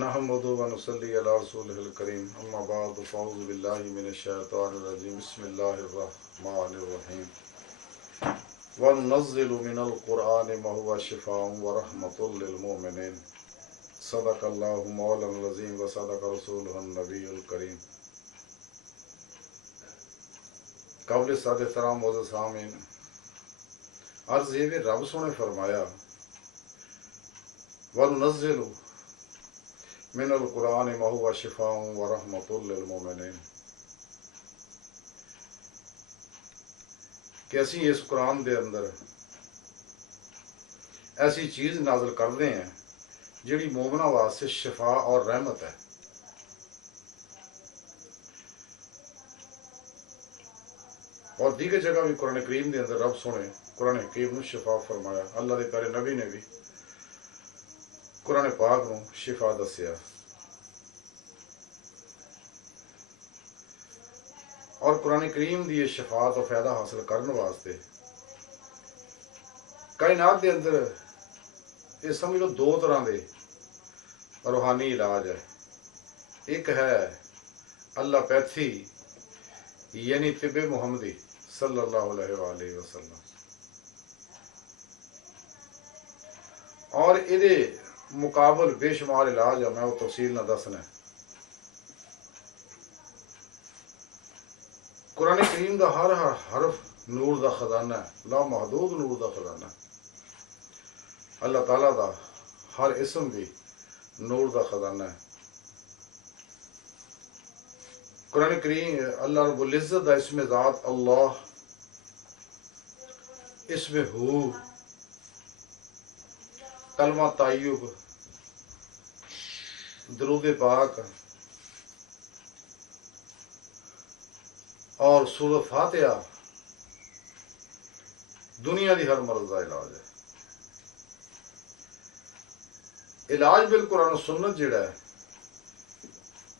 नहमदु व नुसल्ली अला रसूलिहिल करीम अम्मा बाद फ़अऊज़ु बिल्लाहि मिनश शैतानिर रजीम बिस्मिल्लाहिर रहमानिर रहीम व नुनज़्ज़िलु मिनल क़ुरआनि मा हुवा शिफ़ाउन व रहमतुल लिल मुमिनीन सदक़ल्लाहु मौलाना अज़ीम व सदक़ रसूलुहुन नबियुल करीम। काबिल सादे एहतराम मोअज़्ज़ज़ सामीन, अर्ज़ ये रब सोने फरमाया व नुनज़्ज़िलु मिनल क़ुरआनि मा हुवा शिफ़ाउन व रहमतुल लिल मुमिनीन, कि असी इस कुरान दे अंदर ऐसी चीज़ नाज़िल करते हैं जिहड़ी मोमिना वास्ते शिफा और रहमत है। और दीगर जगह भी कुरान करीम के अंदर रब सोने कुरान करीम में शिफा फरमाया। अल्लाह के प्यारे नबी ने भी कुरान पाक को शिफा दसिया। और कुरान करीम की शिफा तो फायदा हासिल करने वास्ते कायनात के अंदर ये समझ लो दो तरह के रूहानी इलाज है। एक है अल्लापैथी यानी तिब्बे मुहम्मदी सल्लल्लाहु अलैहि वसल्लम, और ये मुकाबल बेशुमार इलाज है। मैं वो तफसील ना दसना। कुरान करीम का हर हरफ नूर का खजाना है, लामहदूद नूर का खजाना है। अल्लाह ताला का हर इसम भी नूर का खजाना है। कुरान करीम अल्लाह रब्बुल इज़्ज़त का इसमें ज़ात अल्लाह, इसमें हू, कलमा ताय्युब, दरूद पाक और सूरत फातिहा दुनिया की हर मर्ज का इलाज है। इलाज बिल कुरान सुन्नत जिहड़ा है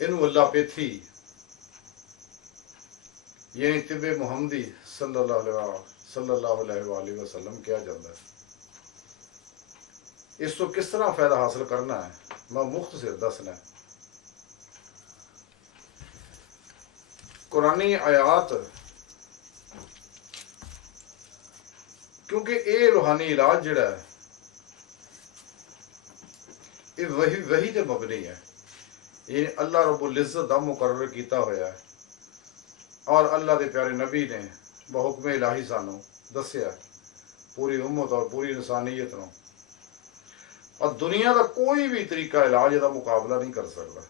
इनू अल्लापैथी यानी तिब्बे मुहम्मदी सल्लल्लाहु अलैहि वसल्लम किया जाता है। इस तो किस तरह फायदा हासिल करना है मैं मुख्तसर दसना है। कुरानी आयात, क्योंकि ये रूहानी इलाज जिहड़ा है ये वही ते मबनी है। ये अल्लाह रब्बुल इज़्ज़त दा मुकर्रर किया होया है और अल्लाह के प्यारे नबी ने बहुक्म इलाही सानू दसिया पूरी उम्मत और पूरी इंसानियत नूं। और दुनिया का कोई भी तरीका इलाज का मुकाबला नहीं कर सकता।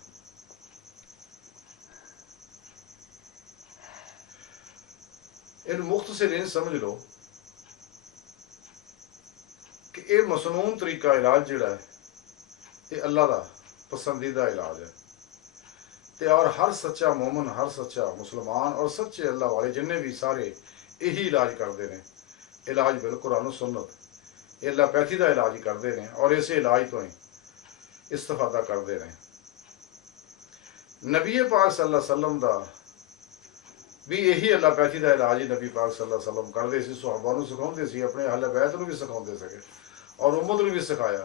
इन मुख्तसर समझ लो कि यह मसनून तरीका इलाज जिहड़ा है ये अल्लाह का पसंदीदा इलाज है। ते और हर सच्चा मोमन, हर सच्चा मुसलमान और सच्चे अल्लाह वाले जिन्हें भी सारे यही इलाज करते हैं। इलाज बिल कुरान सुन्नत एलोपैथी का इलाज ही करते हैं और इस इलाज तो ही इस्तेफादा करते हैं। नबी पाक सल्लल्लाहु अलैहि वसल्लम का भी यही एलोपैथी का इलाज ही नबी पाक सल्लल्लाहु अलैहि वसल्लम करते सी, सहाबा नूं सिखाउंदे सी, अपने अहले बैत नूं भी सिखाउंदे सके और उम्मत नूं भी सिखाया।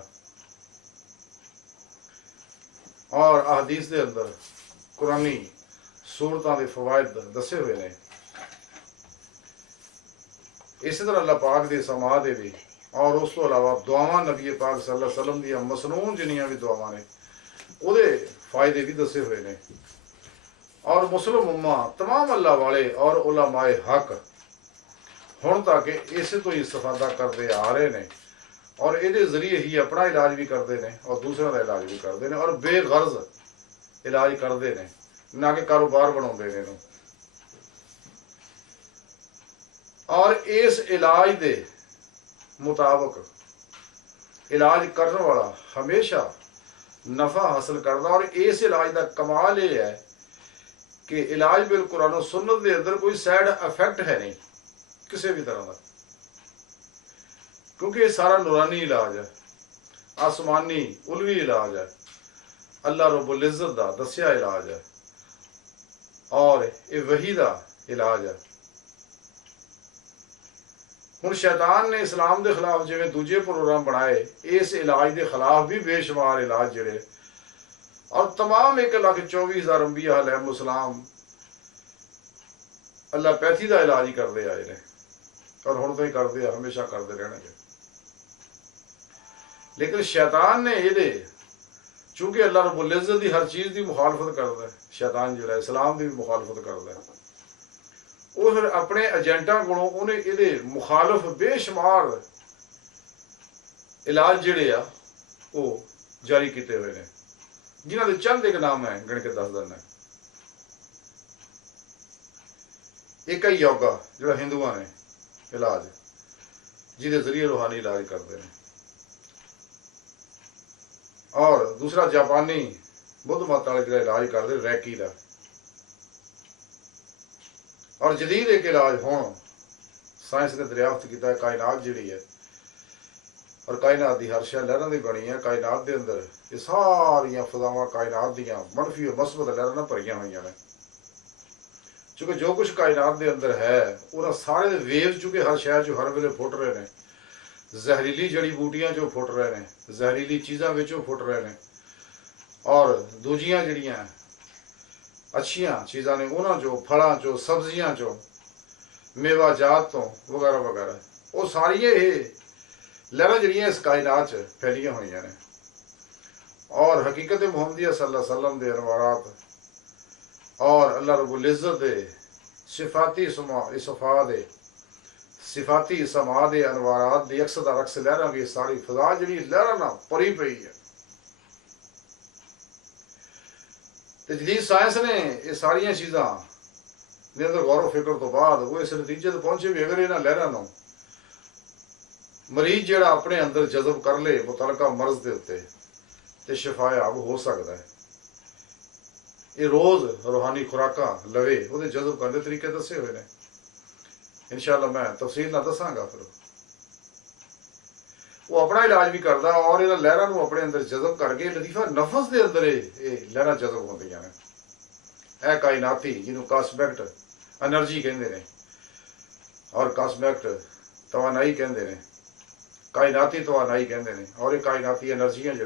और अहदीस के अंदर कुरानी सूरतां दे फवायद दसे हुए ने। इस तरह अल्लाह पाक दे समा दे भी और उस तो अलावा दुआवां नबी पाक सल्लल्लाहु अलैहि वसल्लम दी मसनून जिन्नियां भी दुआवां ने उहदे फायदे भी दसे हुए ने। और मुस्लिम उम्मा तमाम अल्लाह वाले और उलमाए हक हुण तक इस तो ही इस्तेफादा करते आ रहे ने और ये जरिए ही अपना इलाज भी करते हैं और दूसरों का इलाज भी करते हैं और बेगर्ज इलाज करते हैं। ਨਾ ਕਿ ਕਾਰੋਬਾਰ ਬਣਾਉਂਦੇ ਨੇ ਇਹਨੂੰ। ਔਰ ਇਸ ਇਲਾਜ ਦੇ ਮੁਤਾਬਕ ਇਲਾਜ ਕਰਨ ਵਾਲਾ ਹਮੇਸ਼ਾ ਨਫਾ ਹਾਸਲ ਕਰਦਾ। ਔਰ ਇਸ ਇਲਾਜ ਦਾ ਕਮਾਲ ਇਹ ਹੈ ਕਿ ਇਲਾਜ ਬਿਲ ਕੁਰਾਨ ਸੁन्नत ਦੇ ਅੰਦਰ ਕੋਈ ਸਾਈਡ ਇਫੈਕਟ ਹੈ ਨਹੀਂ ਕਿਸੇ ਵੀ ਤਰ੍ਹਾਂ ਦਾ, ਕਿਉਂਕਿ ਇਹ ਸਾਰਾ ਨੂਰਾਨੀ ਇਲਾਜ ਹੈ, ਆਸਮਾਨੀ ਉਲਵੀ ਇਲਾਜ ਹੈ, ਅੱਲਾ रब्बुल इज़्ज़त ਦਾ ਦੱਸਿਆ ਇਲਾਜ ਹੈ ਔਰ ਇਹ ਵਹੀ ਦਾ ਇਲਾਜ ਹੈ। ਹੁਣ शैतान ने इस्लाम के खिलाफ जिवें दूजे प्रोग्राम बनाए, इस इलाज के खिलाफ भी बेशुमार इलाज जिहड़े और तमाम 1,24,000 अंबिया अलैहिमुस्सलाम एलोपैथी का इलाज ही करते आए ने और हुण तो ही करते हमेशा करते रहणगे। लेकिन शैतान ने ये चूंकि अल्लाह रब्बुल इज़्ज़त की हर चीज़ की मुखालफत करता है, शैतान जो इस्लाम की भी मुखालफत करता है, वो फिर अपने एजेंटा कोलों उन्हें ये मुखालफ बेशुमार इलाज जिहड़े आ वो जारी किए हुए हैं, जिन्हों के चंद एक नाम है गिण के दस देना। एक है योगा जो हिंदुआ ने इलाज जिहदे जरिए रूहानी इलाज करते हैं, और दूसरा जापानी बुद्ध मत वाले जो इलाज करते रैकी का, और जदीद एक इलाज हुण साइंस ने दरियाफ्त किया है कायनात जिहड़ी है और कायनात की हर शै लहरां दी बनी है। कायनात के अंदर ये सारियां फजावां कायनात दियां मनफी और मस्बत लहरां नाल भरियां होईयां ने, चूँकि जो कुछ कायनात के अंदर है उन्हां सारे दे वेव चूँकि हर शहर चो हर वेले फुट रहे हैं, जहरीली जड़ी बूटियां चो फुट रहे हैं, जहरीली चीज़ां विचों फुट रहे हैं, और दूजियां जड़ियां अच्छियां चीज़ां ने उन्हां चो फलां चो सब्जियां चो मेवा जात तो वगैरह वगैरह वो सारियां ये लहरां जड़ियां इस कायनात च फैलियां होईयां ने। और हकीकत मुहम्मदिया सल्लल्लाहु अलैहि वसल्लम दे अनवारात और अल्लाह रब्बुल इज़्ज़त दे सिफाती इसफा दे सिफाती समा दे अनवारात दी अक्सदा रक्स लहरां की सारी फजा जिहड़ी लहरां नाल भरी पई है। तो जदीद साइंस ने ये सारिया चीज़ां दे अंदर गौर फिक्र तो बाद वो इस नतीजे तो पहुंचे भी अगर इन्हां लहरां नूं मरीज जिहड़ा अपने अंदर जज़ब कर ले मुतलका मर्ज के उत्ते तो शिफायाब हो सकता है। ये रोज़ रूहानी खुराकां लवे वो जज़ब करने तरीके दसे हुए हैं, इंशाअल्लाह मैं तफसील ना दसांगा। फिर वो अपना इलाज भी करता और इन्हां लहरां नूं अपने अंदर जज़ब करके लतीफा नफस के अंदर ये लहरां जज़ब होंदियां ने। यह कायनाती जिन्होंने कास्मैक्ट एनर्जी कहते हैं और कास्मैक्ट तवानाई कहते हैं, कायनाती तवानाई कहते हैं, और ये कायनाती एनर्जियां जो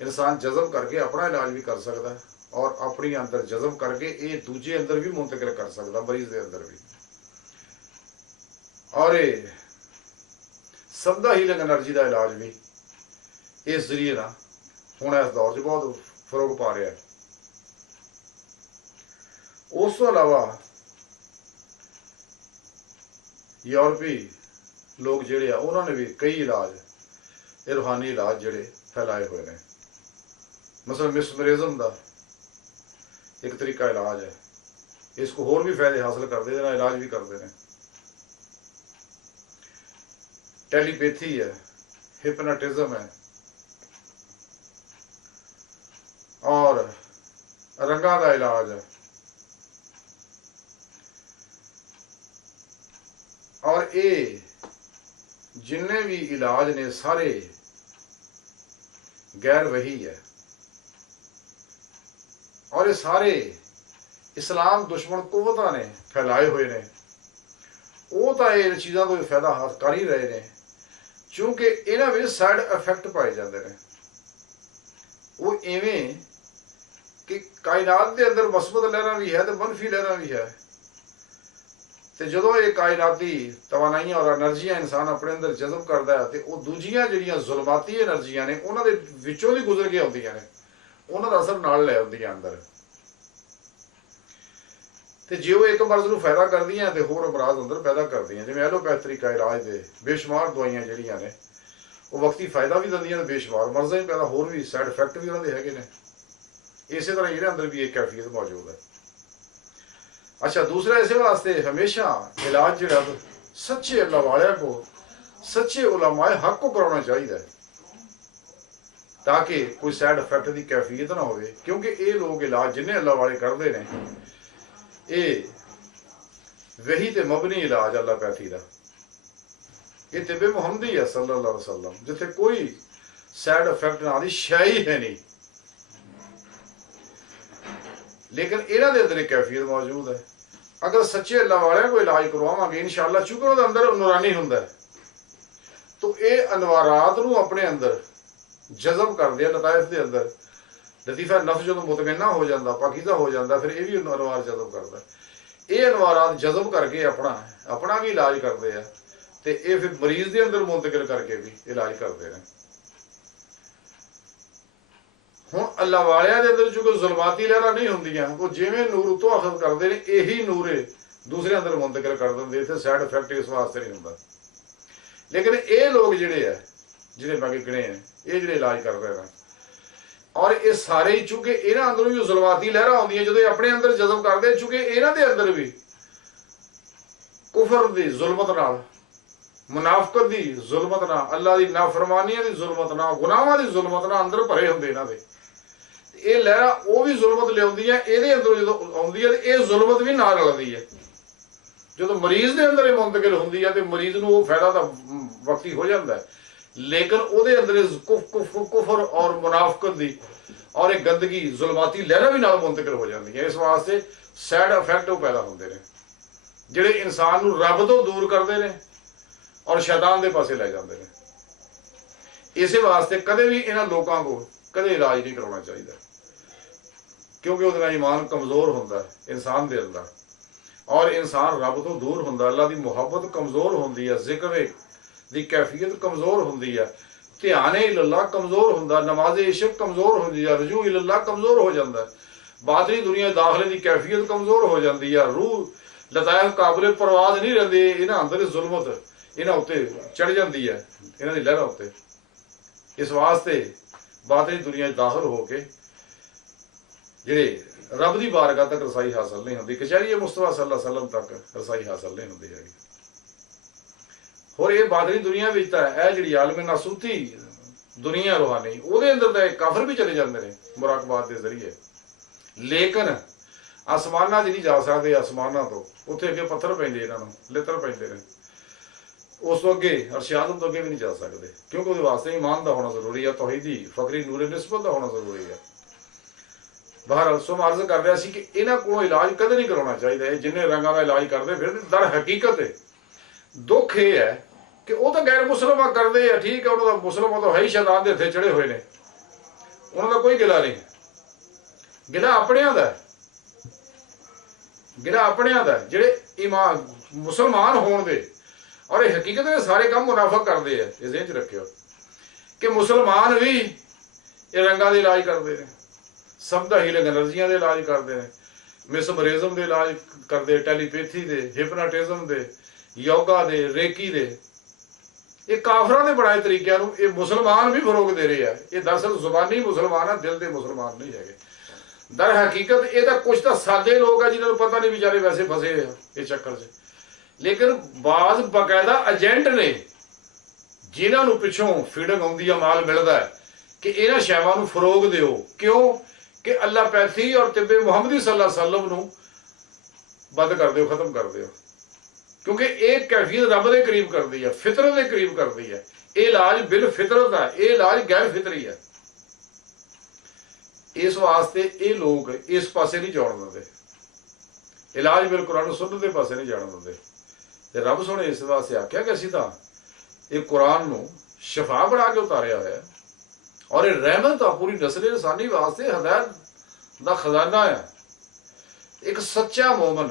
इंसान जज़ब करके अपना इलाज भी कर सकता है और अपने अंदर जज़ब करके ये दूजे अंदर भी मुंतकिल कर सकता, मरीज के अंदर भी। और ये सबदा हीलिंग एनर्जी का इलाज भी इस जरिए ना हुण इस दौर से बहुत फरोग पा रहा है। उस तो अलावा यूरोपी लोग जिहड़े उन्होंने भी कई इलाज ये रूहानी इलाज जिहड़े फैलाए हुए हैं। मसलन मिसमरिज्म का एक तरीका इलाज है, इसको होर भी फायदे हासिल करते हैं, इलाज भी करते हैं। टेलीपैथी है, हिप्नोटिज्म है और रंगा का इलाज है। और ये जिन्ने भी इलाज ने सारे गैर वही है और ये सारे इस्लाम दुश्मन कुव्वतां ने फैलाए हुए ने। वो तो ये चीज़ों को फायदा हासिल कर ही रहे हैं, क्योंकि इन्हां विच साइड इफेक्ट पाए जाते हैं। वो इवें कि कायनात के अंदर मस्बत लहरां भी है तो मनफी लहरां भी है, तो जो ये कायनाती तवानाइयां और एनर्जियां इंसान अपने अंदर जज़ब करता है तो वो दूजियां जिहड़ियां जुल्माती एनर्जियां ने उन्हां दे विचों भी गुजर के आउंदियां ने, उन्हां दा असर नाल लै आउंदियां अंदर। तो जे वो एक मर्ज नूं फायदा करदियां तो होर अमराज अंदर पैदा करदियां। जिवें एलोपैथ तरीका इलाज दे बेशुमार दवाइयां जिहड़ियां ने वो वक्ती फायदा भी दिंदियां ते बेशुमार मर्जां ही पैदा होर भी साइड इफेक्ट भी उन्हां दे हैगे ने। इसे तरह इहदे अंदर भी एक कैफियत मौजूद है। अच्छा, दूसरा इस वास्ते हमेशा इलाज जो सच्चे अल्लाह वाले को, सच्चे उलमाए हक को कराना चाहिए, ताकि कोई सैड इफेक्ट की कैफियत ना हो। क्योंकि ये लोग इलाज जिन्हें अल्लाह वाले करते हैं, ये वही तो मबनी इलाज अल्लापैथी का, ये तिबे मुहम्मदी है सल्लल्लाहु अलैहि वसल्लम, जिथे कोई सैड इफेक्ट ना दी शै ही है नहीं। लेकिन इन्हों के अंदर एक कैफियत मौजूद है। अगर सच्चे अल्लाह वाले को इलाज करवावांगे इंशाअल्लाह, चूंकि उहदे अंदर नूरानी हुंदा है, तो ये अनवारात नूं अपने अंदर जज़ब करते हैं। लताइफ के अंदर लतीफ़ा नफ्स जो मुतमइन्ना हो जाता, पाकीज़ा हो जाता, फिर ये भी अनवार जज़ब करता। ये अनवारात जज़ब करके अपना भी इलाज करते हैं, तो ये फिर मरीज के अंदर मुंतकिल करके भी इलाज करते हैं। हुण अल्लाह वालियां दे अंदर चूंकि जुल्माती लहरां नहीं होंदियां, वो जिवें नूर उतों अखज़ करते हैं, यही नूर दूसरे अंदर मुंतकिल कर देंगे। इत्थे साइड इफेक्ट इस वास्ते नहीं होंदा। लेकिन ये लोग जिहड़े है, जिन्हें मैं गिने हैं, ये जिहड़े इलाज कर रहे हैं, और ये सारे ही चूंकि इन्हां अंदरों भी जुल्माती लहरां आउंदियां, जो अपने अंदर जज़ब करते, चूंकि इन्हां दे अंदर भी कुफर दी जुल्मत नाल, मुनाफकत दी जुल्मत नाल, अल्लाह दी नाफरमानियां दी जुल्मत नाल, गुनाहां दी जुल्मत नाल अंदर भरे हुंदे इन्हां दे। ये लहरा वो भी जुल्मत लियाउंदी है, इहदे अंदरों जो आउंदी है, ये जुल्मत भी नाल रलदी है। जो मरीज के अंदर मुंतकिल होंदी है, तो मरीज नूं वो फायदा तो वक्ती हो जाता है, लेकिन उहदे अंदर कुफर और मुनाफकत दी और एक गंदगी जुल्माती लहरां भी नाल मुंतकिल हो जाती है। इस वास्ते सैड इफेक्ट वो पैदा होंदे ने, जिहड़े इंसान नूं रब तो दूर करते हैं और शैतान के पासे लै जाते हैं। इस वास्ते कदे भी इन्हां लोगों को कदे इलाज नहीं करवाना चाहिए, क्योंकि उहदे नाल ईमान कमजोर होंदा है इंसान दे अंदर, और इंसान रब तो दूर होंदा, अल्लाह की मुहब्बत कमजोर होंदी है, जिक्र दी कैफियत कमजोर होंदी है, ध्यान इल्लाह कमजोर होंदा, नमाज इश्क कमजोर होंदी है, रजू इल्लाह कमजोर हो जाता है, बातनी दुनिया दाखिले की कैफियत कमजोर हो जाती है, रूह लतायफ काबिल परवाज नहीं रहिंदी, इन्हां अंदर जुल्मत इन्हां उत्ते चढ़ जाती है, इन्हां दी लहरां उत्ते। इस वास्ते बातनी दुनिया दाखिल होके जिहड़े रब की बारगाह तक रसाई हासिल नहीं होती, कचहरी मुस्तफा सल्लल्लाहु अलैहि वसल्लम तक रसाई हासिल नहीं होती है। और ये बादरी दुनिया में है जी आलम नासूती दुनिया रूहानी, उहदे अंदर तो काफर भी चले जाते हैं मुराकबात के जरिए, लेकिन आसमाना नहीं जा सकते, आसमाना तो उत्थे अगे पत्थर पैंदे, इन्होंने लित्र पैंदे ने, उस तो अगे अरशाद तो अगे भी नहीं जा सकते, क्योंकि उहदे वास्ते ईमान का होना जरूरी है, तौहीदी फकरी नूरे निस्बत का होना जरूरी है। बहरहाल सो अर्ज कर रहा सी कि इन्हां कोलों इलाज कदे नहीं करवाना चाहिए, जिन्हें रंगां का इलाज करते फिर दर हकीकत दुख ये है कि वह तो गैर मुसलम करते हैं, ठीक है, उन्होंने मुसलम तो है ही शैतान के हथे चढ़े हुए ने, उन्होंने कोई गिला नहीं, गिला अपनियां दा, गिला अपनियां दा जिहड़े ईमान मुसलमान होण दे, और ये हकीकत में सारे काम मुनाफक करते हैं। इस ध्यान च रखियो कि मुसलमान भी ये रंगां दे इलाज करते हैं, सबदा हीलिंग एनर्जियां दे इलाज करते हैं, मिसमरिज्म दे इलाज करते, टैलीपैथी दे, हिपनाटिज्म दे, योगा दे, रेकी दे, ये काफरां दे बनाए तरीकों नूं ये मुसलमान भी फरोग दे रहे हैं। ये दरअसल जुबानी मुसलमान है, दिल के मुसलमान नहीं है। दर हकीकत ये कुछ तो सादे लोग हैं जिन्होंने पता नहीं बेचारे वैसे फसे हैं ये चक्कर से, लेकिन बाज बाकायदा एजेंट ने जिन्होंने पिछों फीडिंग आउंदी है, माल मिलता है कि इन्हां शैवां नूं फरोग दिओ, क्यों कि अल्लाह पैथी और तिब्बे मुहम्मदी सल्लल्लाहु अलैहि वसल्लम नूं बंद कर दिओ, खत्म कर दिओ, क्योंकि एक कैफियत रब के करीब करती है, फितरत के करीब करती है। ये इलाज बिल फितरत है, ये इलाज गैर फितरी है। इस वास्ते ये लोग इस पासे नहीं जाण देंदे, इलाज बिल कुरान सुन्नत के पासे नहीं जाण देंदे। ते रब सोने इस वास्ते आख्या कि असीं तां ये कुरान नूं शफा बना के उतारिया होया, और ये रहमत आ पूरी नस्ल इंसानी वास्ते, हदायत दा खजाना है। एक सच्चा मोमन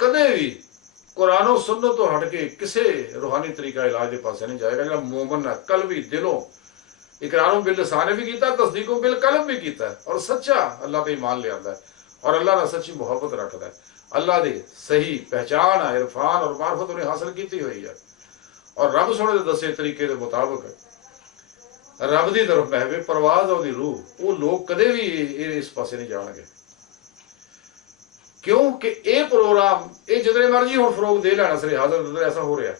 कदे भी कुरान और सुन्नत तो हट के किसी रूहानी तरीका इलाज के पासे नहीं जाएगा। जो मोमन है कल भी दिलों इकरारों बिल लसाने भी किया, तस्दीकों बिल कलम भी किया, और सच्चा अल्लाह पे ईमान ले आता है, और अल्लाह ने सच्ची मुहब्बत रखता है, अल्लाह की सही पहचान है, इरफान और मार्फत उन्हें हासिल की हुई है, और रब सोने के दसे तरीके के मुताबिक रब की तरफ बहवे परवाज ਉਹਦੀ रूह, वो लोग कदे भी इस पासे नहीं जाएंगे। क्योंकि ये प्रोग्राम ये जितने मर्जी हम फरोग दे लेना सर हाजर ऐसा हो रहा,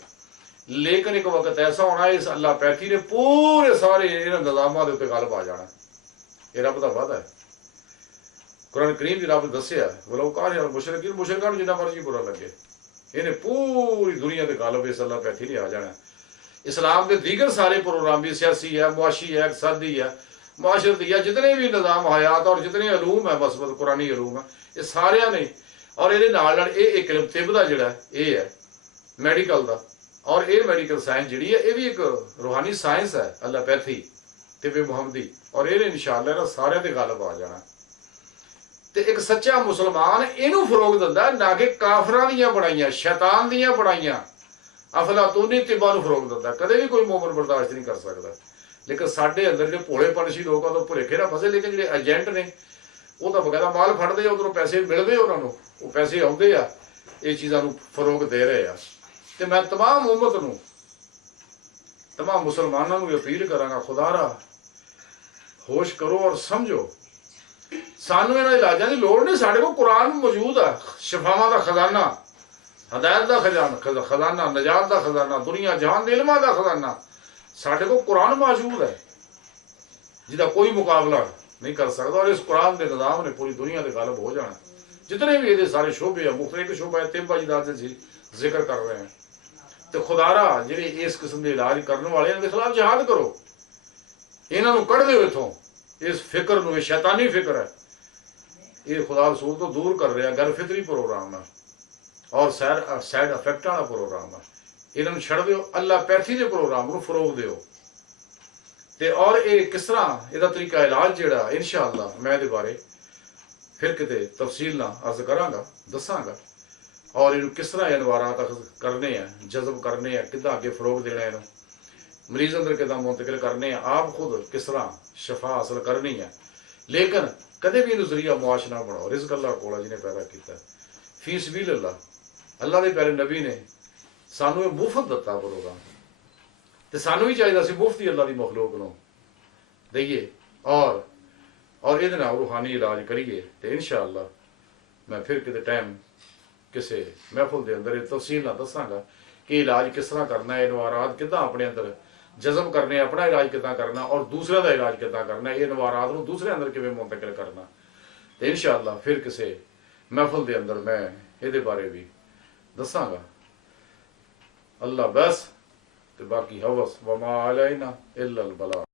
लेकिन एक वक्त ऐसा होना इस अल्लाह पैथी ने पूरे सारे निजामों के उत्ते गल पा जाना। ये रब का वादा है, कुरान करीम की रब दसिया बोलो कहा मुशरकां नूं जिन्ना मर्जी बुरा लगे, इन्हें पूरी दुनिया के गल इस अल्लाह पैथी ने आ जाना। इस्लाम के दीगर सारे प्रोग्राम भी सियासी है, मुआशी है, इकसादी है, माशरती है, जितने भी निज़ाम हयात और जितने अलूम है मसबत कुरानी अलूम है, ये सारे ने और ये एक इल्म तिब का जोड़ा ये है मैडिकल का, और ये मैडिकल साइंस जी है ये भी एक रूहानी साइंस है अल्लापैथी तिबे मुहम्मदी, और ये इंशाअल्लाह सारे ते गल आ जाना। तो एक सच्चा मुसलमान इनू फरोग दिंदा, ना कि काफरां दीयां बनाइयां शैतान दीयां बनाइयां अफलातूनी तिब्बां नूं फरोग दिंदा। कदे भी कोई मोमन बर्दाश्त नहीं कर सकता। लेकिन साडे अंदर जो भोले पंछी लोग तो भुलेखे ना फसे, लेकिन जो एजेंट ने वो तो बकायदा माल फड़ते उधरों पैसे मिलते उन्होंने, वो पैसे आते आ ये चीज़ों फरोग दे रहे हैं। तो मैं तमाम उम्मत नूं तमाम मुसलमानों को अपील करांगा, खुदारा होश करो और समझो, सानू इन्हां इलाजां दी लोड़ नहीं, साडे कोल कुरान मौजूद है, शफावां दा खजाना, हदायत दा खजाना, नजात दा खजाना, दुनिया जहान दे इल्मां दा खजाना साडे कोल कुरान मौजूद है जिहदा कोई मुकाबला नहीं कर सकता। और इस कुरान के निज़ाम ने पूरी दुनिया के गालिब हो जाना। जितने भी ये सारे शोबे है, मुख्तलिफ शोबा है, तिब्बा जिक्र कर रहे हैं, तो खुदारा जिहड़े इस किस्म के इलाज करने वाले इन्हां दे खिलाफ जिहाद करो, इन्हां नूं कढ दिओ इत्थों, इस फिक्र नूं, शैतानी फिक्र है ये खुदा रसूल तो दूर कर रहा, गैर फितरी प्रोग्राम है और साइड इफेक्ट वाला प्रोग्राम है। इन्होंने छड़ दो, अल्लाह पैथी के प्रोग्राम को फरोग दो। ते और ये किस तरह इसका तरीका इलाज जोड़ा इंशाअल्लाह मैं ये बारे फिर किते तफसील ना अर्ज करांगा, दसांगा, और इन किस तरह इनवारात करने हैं, जज्ब करने हैं, किदा अगे फरोग देना है, मरीज अंदर किदा मुंतकिल करने हैं, आप खुद किस तरह शफा हासिल करनी है। लेकिन कदे भी इन जरिया मुआश ना बनाओ। रिज़्क़ अल्लाह कोला जिन्हें पैदा किया, फी सबील अल्लाह दे प्यारे नबी ने सानू ये मुफ्त दिता प्रोग्राम, तो सानू भी चाहिए मुफ्त ही अल्लाह की मखलूक नूं दईए और ये रूहानी इलाज करिए। तो इंशाअल्लाह मैं फिर किते टाइम किसी महफिल के अंदर तफसील ना दसांगा कि इलाज किस तरह करना है, इनवारात किदा अपने अंदर जज्ब करने, अपना इलाज किदा करना और दूसरे का इलाज किदा करना, ये इनवारात नूं दूसरे अंदर किवें मुंतकिल करना। तो इंशाअल्लाह फिर किसी महफिल के अंदर मैं ये बारे भी दसांगा। अल्लाह बस, तो बाकी हवस वमा अलैना इल्लल बलाग।